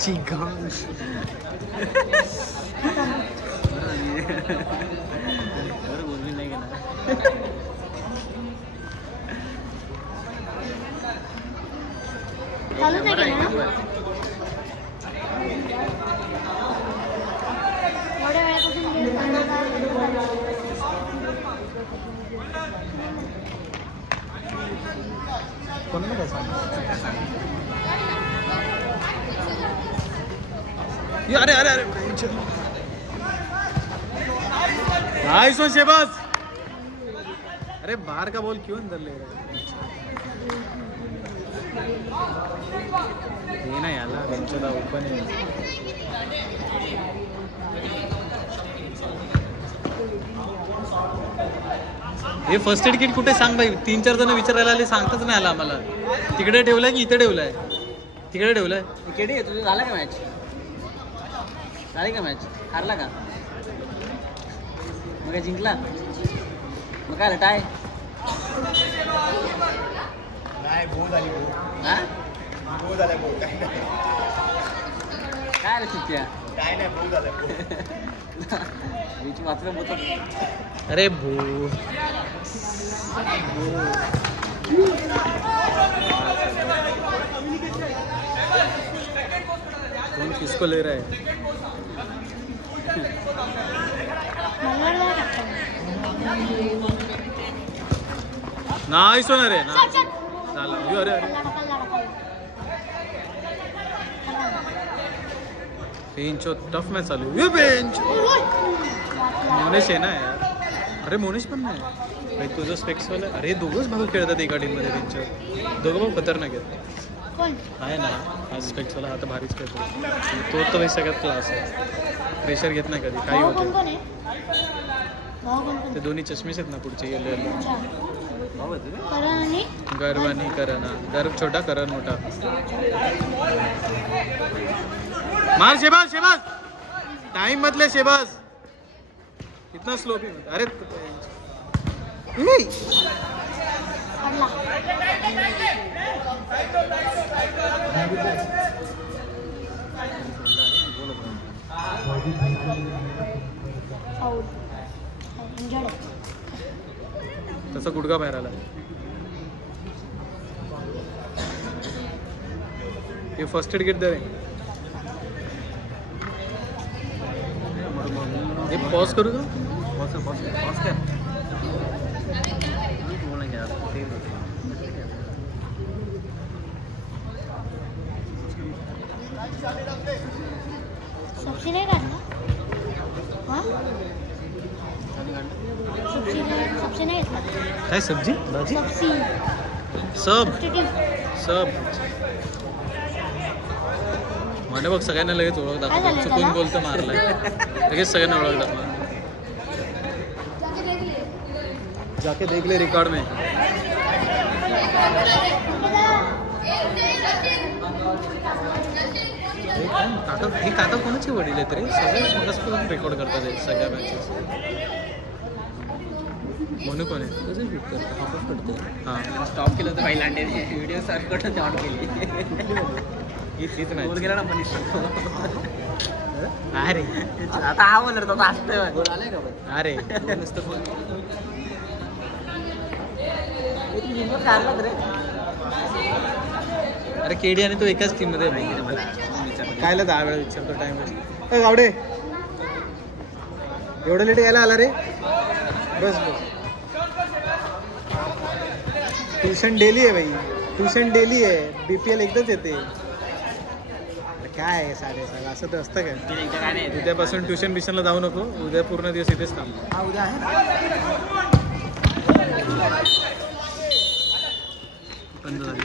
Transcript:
चिकन बोलवी नाही गेला चालू नाही केलं ना एवढ्या वेळापासून कोणाला काय सांग अरे अरे अरे नाइस वन शेबाज अरे बाहर का बॉल क्यों अंदर ले रहा है ना याला बेंचला ओपन आहे हे फर्स्ट एड किट कुठे सांग भाई 3-4 जण विचारायला आले सांगताच नाही आला आम्हाला तिकडे ठेवलाय की इथे ठेवलाय तिकडे ठेवलाय केडी तुझं झाला का मॅच झाली का मॅच हारला का मग जिंकला मग काय टाय नाही बोल झाली हा बोल झाला बोल काय रे चित्त्या काय नाही बोल झाला वाचलं बोलतो अरे भू कौन किसको ले रहा है नाइस वन अरे ना झाला अरे अरे बेंच टफ मॅच चालू आहे बेंच मोनेश आहे ना यार अरे मोनेश पण नाही भाई तुझं स्पेक्स वाला अरे दोघंच भाऊ खेळतात एका टीममध्ये त्यांच्या दोघं भाऊ खतरनाक आहेत आहे ना हा स्पेक्स वाला आता भारीच खेळतो तो तर भाई सगळ्यात क्लास आहे प्रेशर घेत नाही कधी काही होते ते दोन्ही चष्मेच आहेत ना पुढचे येलो येलो गर्व आणि करण गर्व छोटा करण मोठा मार शेबाज शेबाज टाइम मधले शेबाज इतना स्लो भी अरे तसा गुडघा बाहेर आला हे फर्स्ट एड किट दे ये पॉज करू का पॉज कर सब्जी नाही काढला सब्जी नाही घेतला काय सब्जी भाजी सब्जी सब सब म्हणे बघ सगळ्यांना लगेच ओळख दाखवतो चुकून बोलतं मारलाय लगेच सगळ्यांना ओळख दाखवा जाके देख ले रिकॉर्ड में हे काका कोणाचे वडील आहेत रे सगळे मगच रेकॉर्ड करतात सगळ्या मॅचेस म्हणून कोण आहे हां स्टॉप केलं तर काही लांडे व्हिडिओ सर्च करत ऑन केली हीच मॅच गेला ना मनीष अरे आता हा बोलर तो असतं गोल आलाय का अरे नुसतं काढला रे अरे केडी आणि तो एकाच टीम मध्ये कायला 10 वेळा विचारतो टाइम गावडे एवढं लेट यायला आला रे बस बस ट्यूशन डेली आहे भाई ट्यूशन डेली आहे बीपीएल एकदाच येते काय आहे 7:30 असं तर असतं काय उद्यापासून ट्युशन बिशनला जाऊ नको उद्या पूर्ण दिवस इथेच थांब उद्या आहे बंद झाली